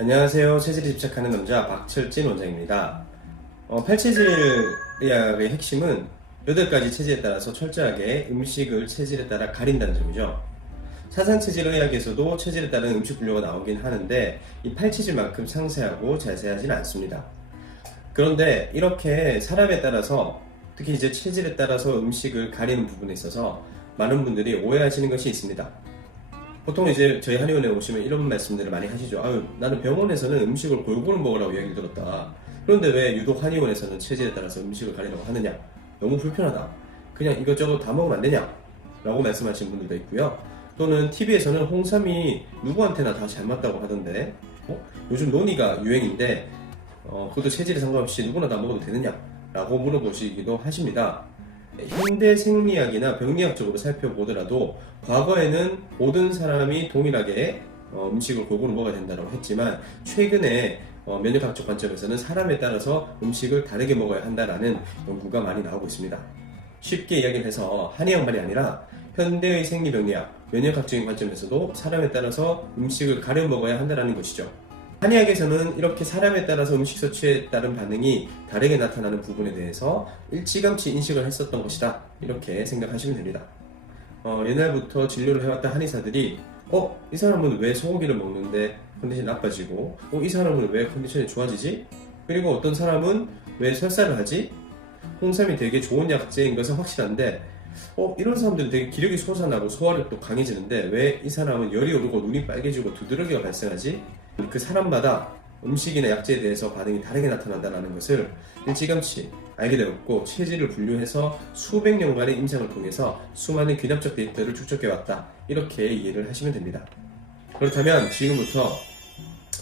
안녕하세요. 체질에 집착하는 남자 박철진 원장입니다. 팔체질 의학의 핵심은 8가지 체질에 따라서 철저하게 음식을 체질에 따라 가린다는 점이죠. 사상체질 의학에서도 체질에 따른 음식 분류가 나오긴 하는데 이 팔체질만큼 상세하고 자세하진 않습니다. 그런데 이렇게 사람에 따라서 특히 이제 체질에 따라서 음식을 가리는 부분에 있어서 많은 분들이 오해하시는 것이 있습니다. 보통 이제 저희 한의원에 오시면 이런 말씀들을 많이 하시죠. 아유, 나는 병원에서는 음식을 골고루 먹으라고 이야기를 들었다. 그런데 왜 유독 한의원에서는 체질에 따라서 음식을 가리라고 하느냐? 너무 불편하다. 그냥 이것저것 다 먹으면 안 되냐? 라고 말씀하시는 분들도 있고요. 또는 TV에서는 홍삼이 누구한테나 다 잘 맞다고 하던데 요즘 논의가 유행인데 그것도 체질에 상관없이 누구나 다 먹어도 되느냐? 라고 물어보시기도 하십니다. 현대 생리학이나 병리학적으로 살펴보더라도 과거에는 모든 사람이 동일하게 음식을 골고루 먹어야 된다고 했지만 최근에 면역학적 관점에서는 사람에 따라서 음식을 다르게 먹어야 한다는 연구가 많이 나오고 있습니다. 쉽게 이야기를 해서 한의학만이 아니라 현대의 생리병리학, 면역학적인 관점에서도 사람에 따라서 음식을 가려 먹어야 한다는 것이죠. 한의학에서는 이렇게 사람에 따라서 음식 섭취에 따른 반응이 다르게 나타나는 부분에 대해서 일찌감치 인식을 했었던 것이다, 이렇게 생각하시면 됩니다. 옛날부터 진료를 해왔던 한의사들이 이 사람은 왜 소고기를 먹는데 컨디션이 나빠지고 이 사람은 왜 컨디션이 좋아지지? 그리고 어떤 사람은 왜 설사를 하지? 홍삼이 되게 좋은 약재인 것은 확실한데 이런 사람들은 되게 기력이 솟아나고 소화력도 강해지는데 왜 이 사람은 열이 오르고 눈이 빨개지고 두드러기가 발생하지? 그 사람마다 음식이나 약재에 대해서 반응이 다르게 나타난다는 것을 일찌감치 알게 되었고, 체질을 분류해서 수백 년간의 임상을 통해서 수많은 균합적 데이터를 축적해왔다, 이렇게 이해를 하시면 됩니다. 그렇다면 지금부터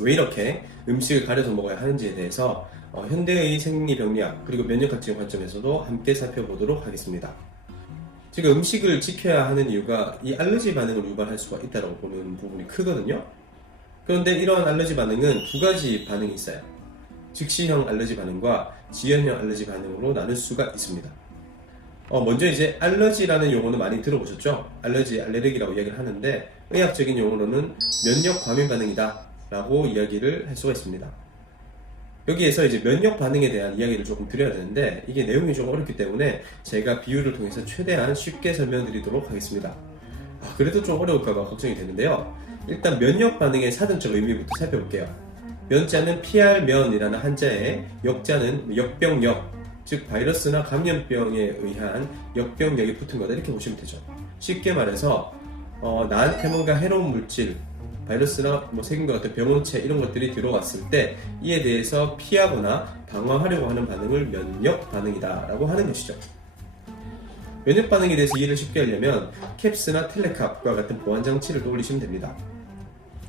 왜 이렇게 음식을 가려서 먹어야 하는지에 대해서 현대의 생리병리학 그리고 면역학적인 관점에서도 함께 살펴보도록 하겠습니다. 지금 음식을 지켜야 하는 이유가 이 알러지 반응을 유발할 수가 있다고 보는 부분이 크거든요. 그런데 이러한 알러지 반응은 2가지 반응이 있어요. 즉시형 알러지 반응과 지연형 알러지 반응으로 나눌 수가 있습니다. 먼저 이제 알러지라는 용어는 많이 들어보셨죠? 알러지, 알레르기라고 이야기를 하는데 의학적인 용어로는 면역 과민 반응이다 라고 이야기를 할 수가 있습니다. 여기에서 이제 면역 반응에 대한 이야기를 조금 드려야 되는데 이게 내용이 좀 어렵기 때문에 제가 비유를 통해서 최대한 쉽게 설명드리도록 하겠습니다. 그래도 좀 어려울까봐 걱정이 되는데요. 일단 면역 반응의 사전적 의미부터 살펴볼게요. 면자는 피할 면이라는 한자에 역자는 역병역, 즉 바이러스나 감염병에 의한 역병역이 붙은 거다, 이렇게 보시면 되죠. 쉽게 말해서 나한테 뭔가 해로운 물질, 바이러스나 세균과 같은 병원체 이런 것들이 들어왔을 때 이에 대해서 피하거나 방어하려고 하는 반응을 면역 반응이다 라고 하는 것이죠. 면역 반응에 대해서 이해를 쉽게 하려면 캡스나 텔레캅과 같은 보안장치를 떠올리시면 됩니다.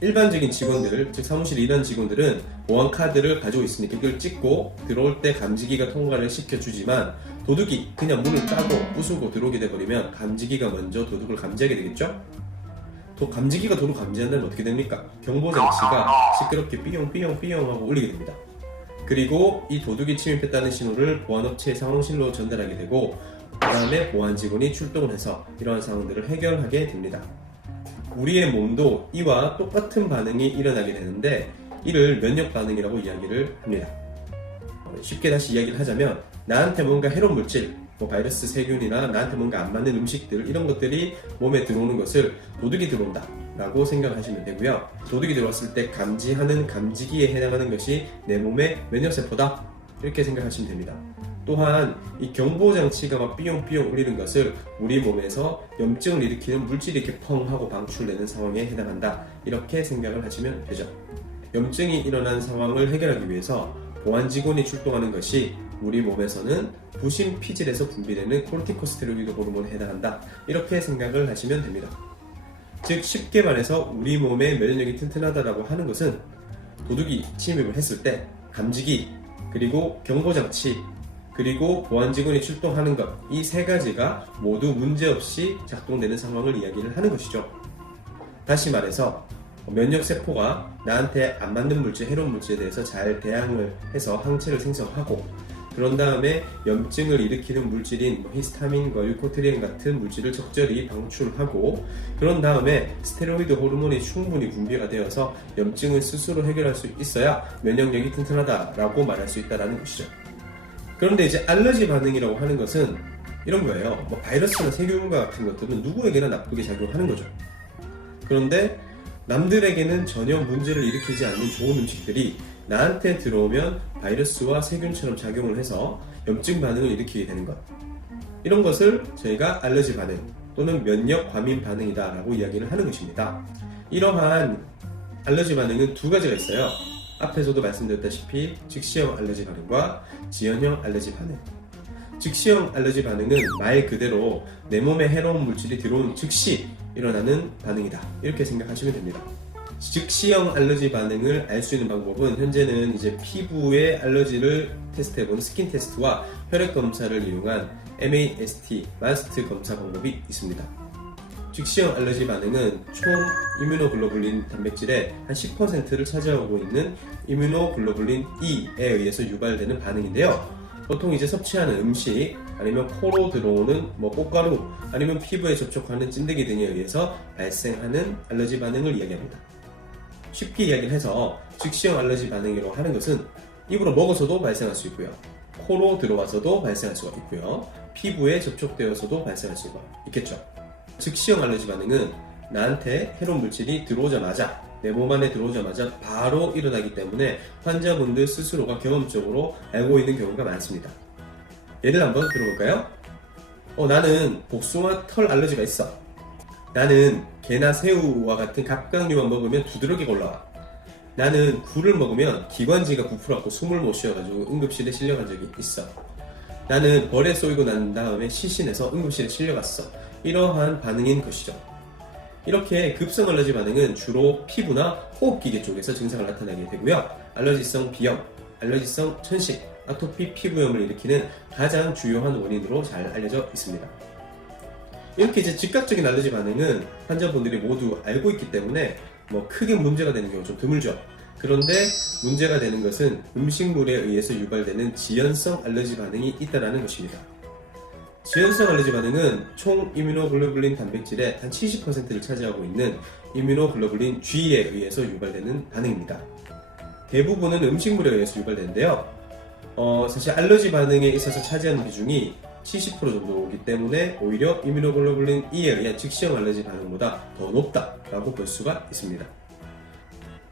일반적인 직원들, 즉 사무실에 일하는 직원들은 보안 카드를 가지고 있으니까 이걸 찍고 들어올 때 감지기가 통과를 시켜주지만 도둑이 그냥 문을 따고 부수고 들어오게 돼버리면 감지기가 먼저 도둑을 감지하게 되겠죠? 또 감지기가 도둑 감지한다면 어떻게 됩니까? 경보장치가 시끄럽게 삐용삐용 하고 울리게 됩니다. 그리고 이 도둑이 침입했다는 신호를 보안업체의 상황실로 전달하게 되고 그 다음에 보안 직원이 출동을 해서 이러한 상황들을 해결하게 됩니다. 우리의 몸도 이와 똑같은 반응이 일어나게 되는데 이를 면역 반응이라고 이야기를 합니다. 쉽게 다시 이야기를 하자면 나한테 뭔가 해로운 물질, 바이러스, 세균이나 나한테 뭔가 안 맞는 음식들, 이런 것들이 몸에 들어오는 것을 도둑이 들어온다 라고 생각하시면 되고요. 도둑이 들어왔을 때 감지하는 감지기에 해당하는 것이 내 몸의 면역세포다, 이렇게 생각하시면 됩니다. 또한 이 경보장치가 막 삐용삐용 울리는 것을 우리 몸에서 염증을 일으키는 물질이 이렇게 펑 하고 방출되는 상황에 해당한다, 이렇게 생각을 하시면 되죠. 염증이 일어난 상황을 해결하기 위해서 보안 직원이 출동하는 것이 우리 몸에서는 부신 피질에서 분비되는 코르티코스테로이드 호르몬에 해당한다, 이렇게 생각을 하시면 됩니다. 즉 쉽게 말해서 우리 몸의 면역력이 튼튼하다고 하는 것은 도둑이 침입을 했을 때 감지기, 그리고 경보장치, 그리고 보안 직원이 출동하는 것, 이 3가지가 모두 문제없이 작동되는 상황을 이야기를 하는 것이죠. 다시 말해서 면역세포가 나한테 안 맞는 물질, 해로운 물질에 대해서 잘 대항을 해서 항체를 생성하고 그런 다음에 염증을 일으키는 물질인 히스타민과 유코트리엔 같은 물질을 적절히 방출하고, 그런 다음에 스테로이드 호르몬이 충분히 분비가 되어서 염증을 스스로 해결할 수 있어야 면역력이 튼튼하다라고 말할 수 있다는 것이죠. 그런데 이제 알러지 반응이라고 하는 것은 이런 거예요. 바이러스나 세균과 같은 것들은 누구에게나 나쁘게 작용하는 거죠. 그런데 남들에게는 전혀 문제를 일으키지 않는 좋은 음식들이 나한테 들어오면 바이러스와 세균처럼 작용을 해서 염증 반응을 일으키게 되는 것, 이런 것을 저희가 알러지 반응 또는 면역 과민 반응이다 라고 이야기를 하는 것입니다. 이러한 알러지 반응은 두 가지가 있어요. 앞에서도 말씀드렸다시피 즉시형 알러지 반응과 지연형 알러지 반응. 즉시형 알러지 반응은 말 그대로 내 몸에 해로운 물질이 들어온 즉시 일어나는 반응이다, 이렇게 생각하시면 됩니다. 즉시형 알러지 반응을 알 수 있는 방법은 현재는 이제 피부의 알러지를 테스트해본 스킨 테스트와 혈액 검사를 이용한 MAST, 마스트 검사 방법이 있습니다. 즉시형 알러지 반응은 총 이뮤노글로불린 단백질의 한 10%를 차지하고 있는 이뮤노글로불린 E에 의해서 유발되는 반응인데요. 보통 이제 섭취하는 음식, 아니면 코로 들어오는 꽃가루, 아니면 피부에 접촉하는 찐득이 등에 의해서 발생하는 알러지 반응을 이야기합니다. 쉽게 이야기를 해서 즉시형 알러지 반응이라고 하는 것은 입으로 먹어서도 발생할 수 있고요, 코로 들어와서도 발생할 수가 있고요, 피부에 접촉되어서도 발생할 수가 있겠죠. 즉시형 알러지 반응은 나한테 해로운 물질이 들어오자마자, 내 몸 안에 들어오자마자 바로 일어나기 때문에 환자분들 스스로가 경험적으로 알고 있는 경우가 많습니다. 예를 한번 들어볼까요? 나는 복숭아 털 알러지가 있어. 나는 게나 새우와 같은 갑각류만 먹으면 두드러기가 올라와. 나는 굴을 먹으면 기관지가 부풀어갖고 숨을 못 쉬어가지고 응급실에 실려간 적이 있어. 나는 벌에 쏘이고 난 다음에 시신해서 응급실에 실려갔어. 이러한 반응인 것이죠. 이렇게 급성 알러지 반응은 주로 피부나 호흡기계 쪽에서 증상을 나타나게 되고요. 알러지성 비염, 알러지성 천식, 아토피 피부염을 일으키는 가장 주요한 원인으로 잘 알려져 있습니다. 이렇게 이제 즉각적인 알러지 반응은 환자분들이 모두 알고 있기 때문에 크게 문제가 되는 경우 좀 드물죠. 그런데 문제가 되는 것은 음식물에 의해서 유발되는 지연성 알러지 반응이 있다는 것입니다. 지연성 알러지 반응은 총 이뮤노글로불린 단백질의 한 70%를 차지하고 있는 이뮤노글로불린 G에 의해서 유발되는 반응입니다. 대부분은 음식물에 의해서 유발되는데요. 사실 알러지 반응에 있어서 차지하는 비중이 70% 정도이기 때문에 오히려 이뮤노글로불린 E에 의한 즉시형 알러지 반응보다 더 높다라고 볼 수가 있습니다.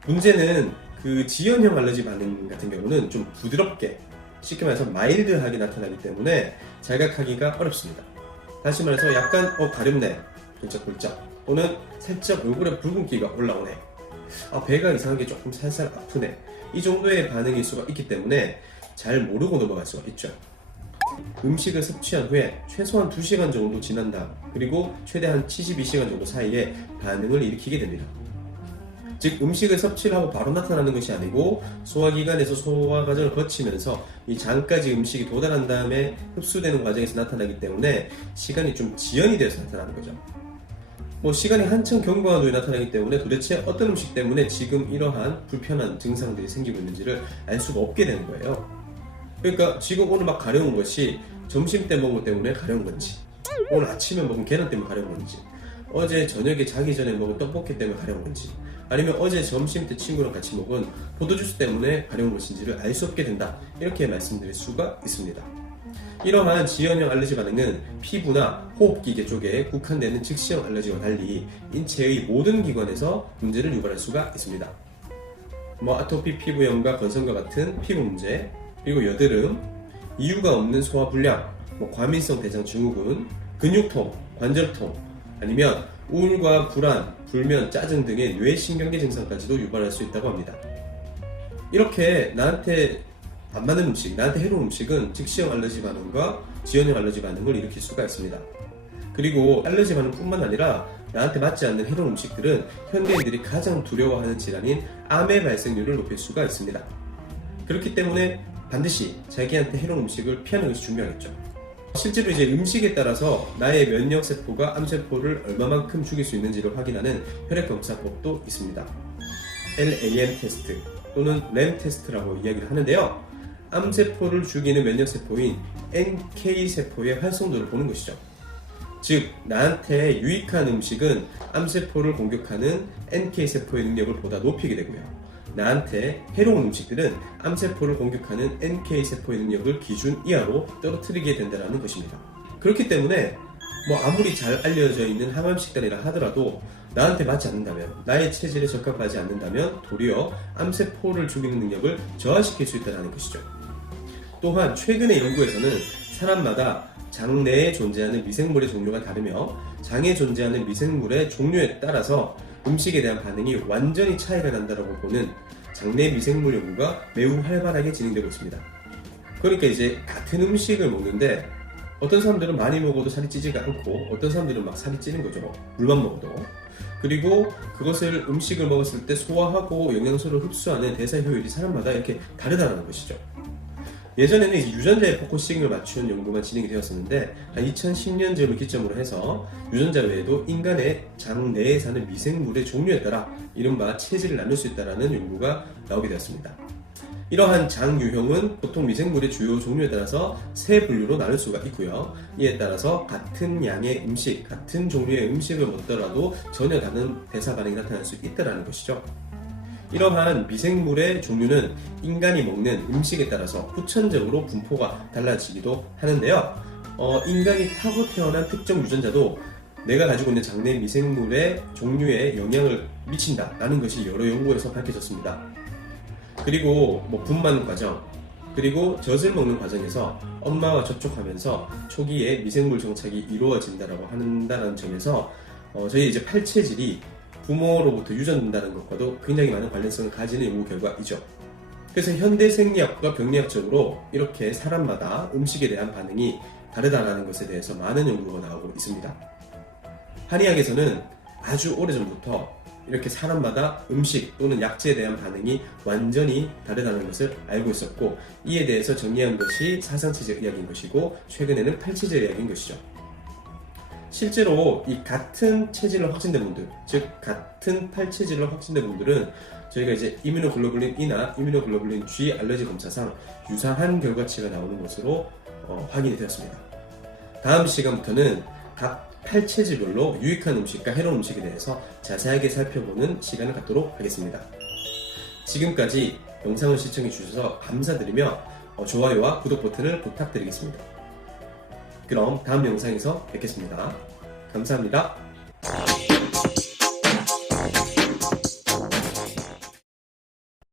문제는 그 지연형 알러지 반응 같은 경우는 좀 부드럽게, 쉽게 말해서 마일드하게 나타나기 때문에 자각하기가 어렵습니다. 다시 말해서 약간 가렵네, 굴짝굴짝, 또는 살짝 얼굴에 붉은기가 올라오네, 배가 이상하게 조금 살살 아프네, 이 정도의 반응일 수가 있기 때문에 잘 모르고 넘어갈 수가 있죠. 음식을 섭취한 후에 최소한 2시간 정도 지난 다음, 그리고 최대한 72시간 정도 사이에 반응을 일으키게 됩니다. 즉 음식을 섭취를 하고 바로 나타나는 것이 아니고 소화기관에서 소화 과정을 거치면서 이 장까지 음식이 도달한 다음에 흡수되는 과정에서 나타나기 때문에 시간이 좀 지연이 돼서 나타나는 거죠. 시간이 한참 경과한 후에 나타나기 때문에 도대체 어떤 음식 때문에 지금 이러한 불편한 증상들이 생기고 있는지를 알 수가 없게 되는 거예요. 그러니까 지금 오늘 막 가려운 것이 점심 때 먹은 것 때문에 가려운 건지, 오늘 아침에 먹은 계란 때문에 가려운 건지, 어제 저녁에 자기 전에 먹은 떡볶이 때문에 가려운 건지, 아니면 어제 점심 때 친구랑 같이 먹은 포도주스 때문에 가려운 것인지를 알 수 없게 된다, 이렇게 말씀드릴 수가 있습니다. 이러한 지연형 알러지 반응은 피부나 호흡기계 쪽에 국한되는 즉시형 알러지와 달리 인체의 모든 기관에서 문제를 유발할 수가 있습니다. 아토피 피부염과 건성과 같은 피부 문제, 그리고 여드름, 이유가 없는 소화불량, 과민성 대장 증후군, 근육통, 관절통, 아니면 우울과 불안, 불면, 짜증 등의 뇌신경계 증상까지도 유발할 수 있다고 합니다. 이렇게 나한테 안 맞는 음식, 나한테 해로운 음식은 즉시형 알러지 반응과 지연형 알러지 반응을 일으킬 수가 있습니다. 그리고 알러지 반응뿐만 아니라 나한테 맞지 않는 해로운 음식들은 현대인들이 가장 두려워하는 질환인 암의 발생률을 높일 수가 있습니다. 그렇기 때문에 반드시 자기한테 해로운 음식을 피하는 것이 중요하겠죠. 실제로 이제 음식에 따라서 나의 면역세포가 암세포를 얼마만큼 죽일 수 있는지를 확인하는 혈액검사법도 있습니다. LAM 테스트 또는 램 테스트라고 이야기를 하는데요. 암세포를 죽이는 면역세포인 NK세포의 활성도를 보는 것이죠. 즉, 나한테 유익한 음식은 암세포를 공격하는 NK세포의 능력을 보다 높이게 되고요. 나한테 해로운 음식들은 암세포를 공격하는 NK세포의 능력을 기준 이하로 떨어뜨리게 된다는 것입니다. 그렇기 때문에 아무리 잘 알려져 있는 항암식단이라 하더라도 나한테 맞지 않는다면, 나의 체질에 적합하지 않는다면 도리어 암세포를 죽이는 능력을 저하시킬 수 있다는 것이죠. 또한 최근의 연구에서는 사람마다 장 내에 존재하는 미생물의 종류가 다르며 장에 존재하는 미생물의 종류에 따라서 음식에 대한 반응이 완전히 차이가 난다고 보는 장내 미생물 연구가 매우 활발하게 진행되고 있습니다. 그러니까 이제 같은 음식을 먹는데 어떤 사람들은 많이 먹어도 살이 찌지가 않고 어떤 사람들은 막 살이 찌는 거죠. 물만 먹어도. 그리고 그것을 음식을 먹었을 때 소화하고 영양소를 흡수하는 대사 효율이 사람마다 이렇게 다르다는 것이죠. 예전에는 유전자에 포커싱을 맞춘 연구만 진행이 되었었는데 한 2010년쯤을 기점으로 해서 유전자 외에도 인간의 장 내에 사는 미생물의 종류에 따라 이른바 체질을 나눌 수 있다는 연구가 나오게 되었습니다. 이러한 장 유형은 보통 미생물의 주요 종류에 따라서 세 분류로 나눌 수가 있고요. 이에 따라서 같은 양의 음식, 같은 종류의 음식을 먹더라도 전혀 다른 대사 반응이 나타날 수 있다는 것이죠. 이러한 미생물의 종류는 인간이 먹는 음식에 따라서 후천적으로 분포가 달라지기도 하는데요. 인간이 타고 태어난 특정 유전자도 내가 가지고 있는 장내 미생물의 종류에 영향을 미친다라는 것이 여러 연구에서 밝혀졌습니다. 그리고 분만 과정, 그리고 젖을 먹는 과정에서 엄마와 접촉하면서 초기에 미생물 정착이 이루어진다라고 한다는 점에서 저희 이제 팔체질이 부모로부터 유전된다는 것과도 굉장히 많은 관련성을 가지는 연구 결과이죠. 그래서 현대 생리학과 병리학적으로 이렇게 사람마다 음식에 대한 반응이 다르다는 것에 대해서 많은 연구가 나오고 있습니다. 한의학에서는 아주 오래전부터 이렇게 사람마다 음식 또는 약재에 대한 반응이 완전히 다르다는 것을 알고 있었고, 이에 대해서 정리한 것이 사상체질 의학인 것이고 최근에는 팔체질 의학인 것이죠. 실제로 이 같은 체질로 확진된 분들, 즉 같은 팔체질로 확진된 분들은 저희가 이제 이뮤노글로불린 E나 이뮤노글로불린 G 알러지 검사상 유사한 결과치가 나오는 것으로 확인이 되었습니다. 다음 시간부터는 각 팔체질별로 유익한 음식과 해로운 음식에 대해서 자세하게 살펴보는 시간을 갖도록 하겠습니다. 지금까지 영상을 시청해 주셔서 감사드리며 좋아요와 구독 버튼을 부탁드리겠습니다. 그럼 다음 영상에서 뵙겠습니다. 감사합니다.